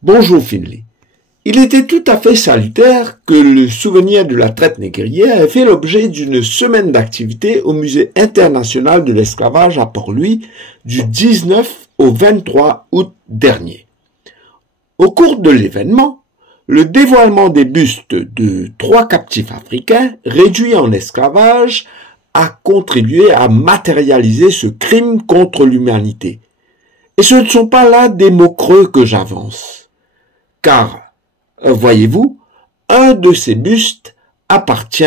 Bonjour Finlay. Il était tout à fait salutaire que le souvenir de la traite négrière ait fait l'objet d'une semaine d'activité au Musée international de l'esclavage à Port-Louis du 19 au 23 août dernier. Au cours de l'événement, le dévoilement des bustes de 3 captifs africains réduits en esclavage a contribué à matérialiser ce crime contre l'humanité. Et ce ne sont pas là des mots creux que j'avance. Car, voyez-vous, un de ces bustes appartient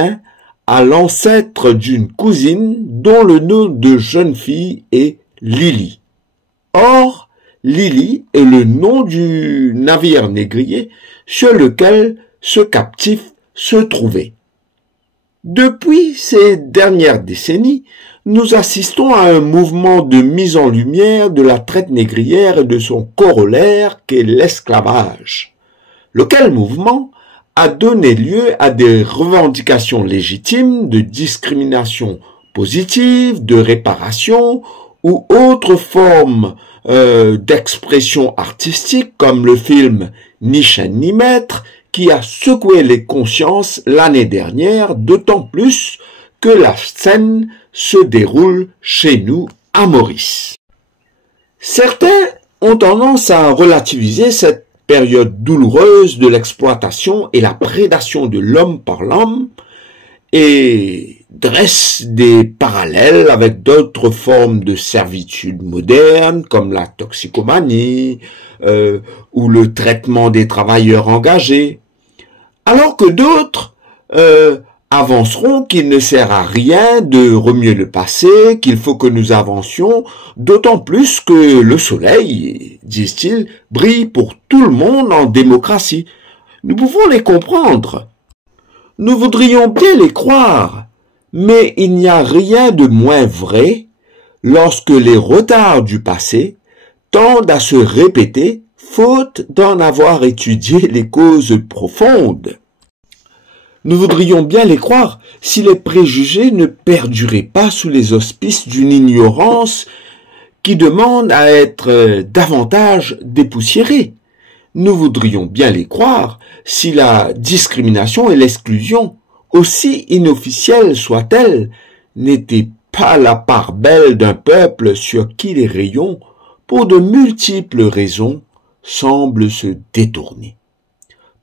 à l'ancêtre d'une cousine dont le nom de jeune fille est Lily. Or, Lily est le nom du navire négrier sur lequel ce captif se trouvait. Depuis ces dernières décennies, nous assistons à un mouvement de mise en lumière de la traite négrière et de son corollaire qu'est l'esclavage, lequel mouvement a donné lieu à des revendications légitimes de discrimination positive, de réparation ou autres formes d'expression artistique comme le film Ni chaîne ni maître qui a secoué les consciences l'année dernière, d'autant plus que la scène se déroule chez nous à Maurice. Certains ont tendance à relativiser cette période douloureuse de l'exploitation et la prédation de l'homme par l'homme et dressent des parallèles avec d'autres formes de servitude moderne comme la toxicomanie ou le traitement des travailleurs engagés, alors que d'autres avanceront qu'il ne sert à rien de remuer le passé, qu'il faut que nous avancions, d'autant plus que le soleil, disent-ils, brille pour tout le monde en démocratie. Nous pouvons les comprendre. Nous voudrions bien les croire, mais il n'y a rien de moins vrai lorsque les retards du passé tendent à se répéter, faute d'en avoir étudié les causes profondes. Nous voudrions bien les croire si les préjugés ne perduraient pas sous les auspices d'une ignorance qui demande à être davantage dépoussiérée. Nous voudrions bien les croire si la discrimination et l'exclusion, aussi inofficielles soient-elles, n'étaient pas la part belle d'un peuple sur qui les rayons, pour de multiples raisons, semblent se détourner.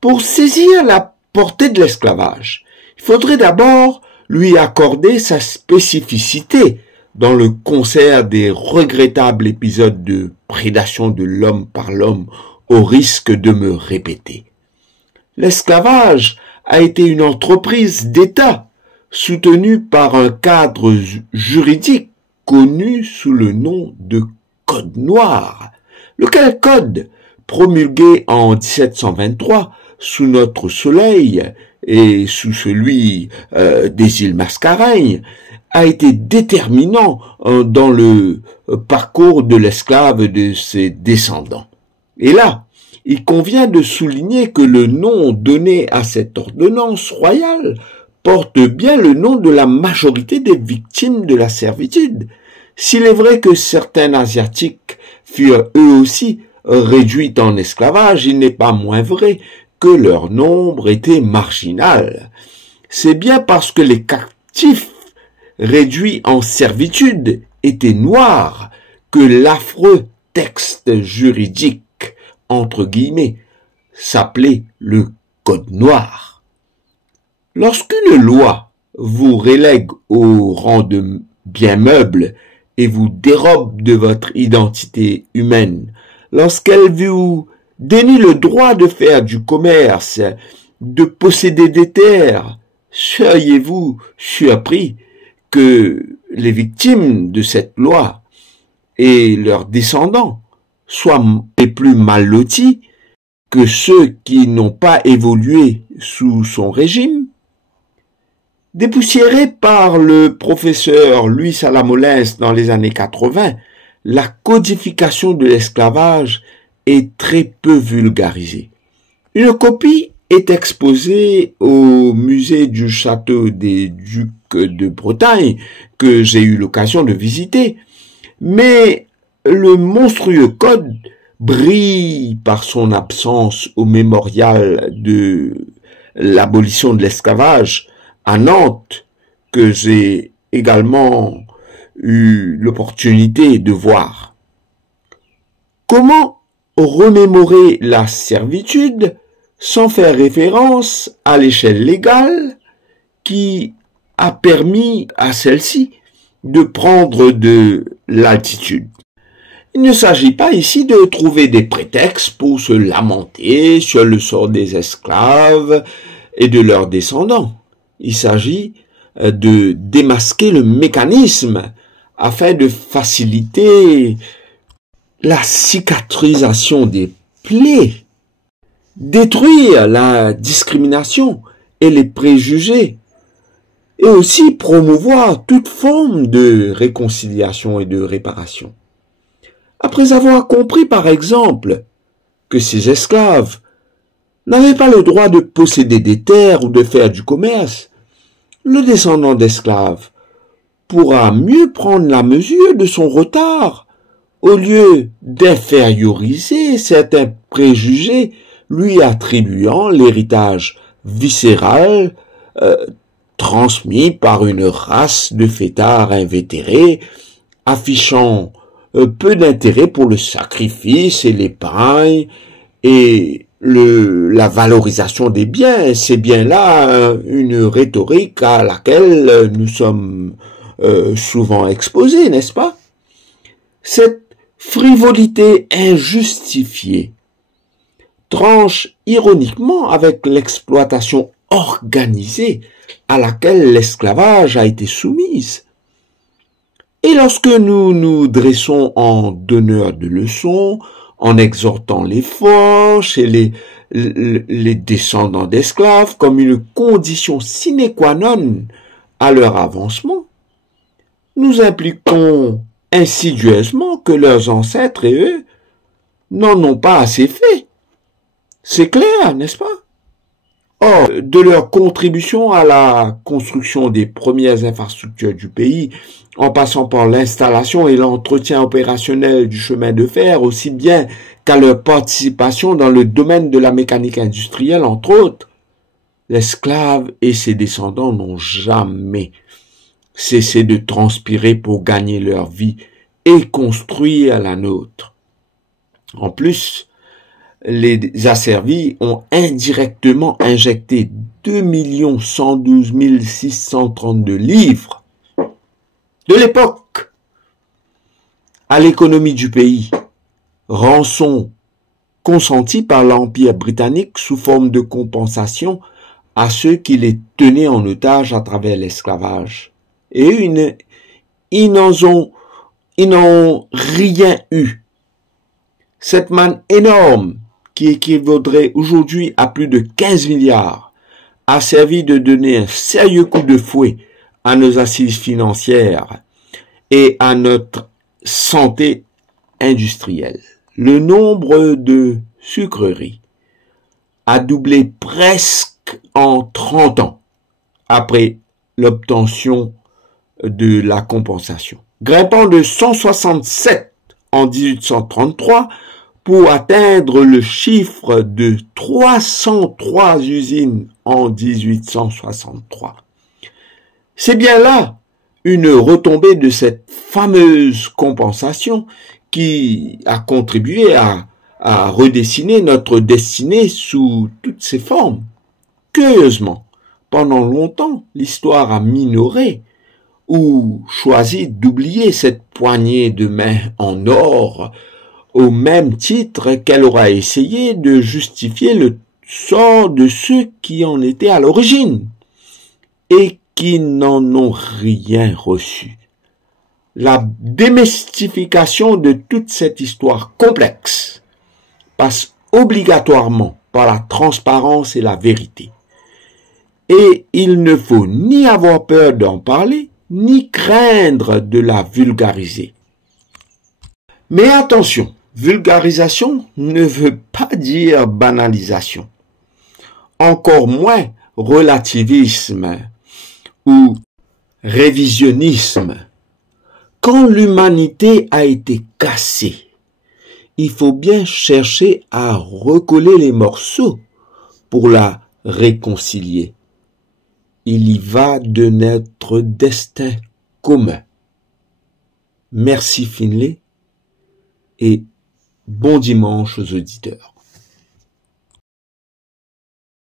Pour saisir la portée de l'esclavage, il faudrait d'abord lui accorder sa spécificité dans le concert des regrettables épisodes de prédation de l'homme par l'homme au risque de me répéter. L'esclavage a été une entreprise d'État soutenue par un cadre juridique connu sous le nom de Code noir, lequel code, promulgué en 1723 sous notre soleil et sous celui des îles Mascareignes, a été déterminant dans le parcours de l'esclave et de ses descendants. Et là, il convient de souligner que le nom donné à cette ordonnance royale porte bien le nom de la majorité des victimes de la servitude. S'il est vrai que certains Asiatiques furent eux aussi réduits en esclavage, il n'est pas moins vrai que leur nombre était marginal. C'est bien parce que les captifs réduits en servitude étaient noirs que l'affreux texte juridique entre guillemets, s'appelait le Code noir. Lorsqu'une loi vous relègue au rang de bien meuble et vous dérobe de votre identité humaine, lorsqu'elle vous dénie le droit de faire du commerce, de posséder des terres, seriez-vous surpris que les victimes de cette loi et leurs descendants soient les plus mal lotis que ceux qui n'ont pas évolué sous son régime? Dépoussiéré par le professeur Louis Salamolens dans les années 80, la codification de l'esclavage est très peu vulgarisée. Une copie est exposée au musée du château des Ducs de Bretagne que j'ai eu l'occasion de visiter, mais le monstrueux code brille par son absence au mémorial de l'abolition de l'esclavage à Nantes, que j'ai également eu l'opportunité de voir. Comment remémorer la servitude sans faire référence à l'échelle légale qui a permis à celle-ci de prendre de l'altitude? Il ne s'agit pas ici de trouver des prétextes pour se lamenter sur le sort des esclaves et de leurs descendants. Il s'agit de démasquer le mécanisme afin de faciliter la cicatrisation des plaies, détruire la discrimination et les préjugés, et aussi promouvoir toute forme de réconciliation et de réparation. Après avoir compris, par exemple, que ces esclaves n'avaient pas le droit de posséder des terres ou de faire du commerce, le descendant d'esclaves pourra mieux prendre la mesure de son retard au lieu d'inférioriser certains préjugés lui attribuant l'héritage viscéral transmis par une race de fêtards invétérés, affichant peu d'intérêt pour le sacrifice et l'épargne et la valorisation des biens. C'est bien là une rhétorique à laquelle nous sommes souvent exposés, n'est-ce pas? Cette frivolité injustifiée tranche ironiquement avec l'exploitation organisée à laquelle l'esclavage a été soumise. Et lorsque nous nous dressons en donneurs de leçons, en exhortant les forts chez les descendants d'esclaves comme une condition sine qua non à leur avancement, nous impliquons insidieusement que leurs ancêtres et eux n'en ont pas assez fait. C'est clair, n'est-ce pas? Or, de leur contribution à la construction des premières infrastructures du pays, en passant par l'installation et l'entretien opérationnel du chemin de fer, aussi bien qu'à leur participation dans le domaine de la mécanique industrielle, entre autres, l'esclave et ses descendants n'ont jamais cessé de transpirer pour gagner leur vie et construire la nôtre. En plus, les asservis ont indirectement injecté 2 112 632 livres de l'époque à l'économie du pays, rançon consentie par l'Empire britannique sous forme de compensation à ceux qui les tenaient en otage à travers l'esclavage. Et ils n'en ont rien eu. Cette manne énorme, qui équivaudrait aujourd'hui à plus de 15 milliards, a servi de donner un sérieux coup de fouet à nos assises financières et à notre santé industrielle. Le nombre de sucreries a doublé presque en 30 ans après l'obtention de la compensation, grimpant de 167 en 1833 pour atteindre le chiffre de 303 usines en 1863. C'est bien là une retombée de cette fameuse compensation qui a contribué à redessiner notre destinée sous toutes ses formes. Curieusement, pendant longtemps, l'histoire a minoré ou choisi d'oublier cette poignée de main en or au même titre qu'elle aura essayé de justifier le sort de ceux qui en étaient à l'origine et qui n'en ont rien reçu. La démystification de toute cette histoire complexe passe obligatoirement par la transparence et la vérité. Et il ne faut ni avoir peur d'en parler, ni craindre de la vulgariser. Mais attention, vulgarisation ne veut pas dire banalisation, encore moins relativisme ou révisionnisme. Quand l'humanité a été cassée il faut bien chercher à recoller les morceaux pour la réconcilier. Il y va de notre destin commun. Merci Finlay et bon dimanche aux auditeurs.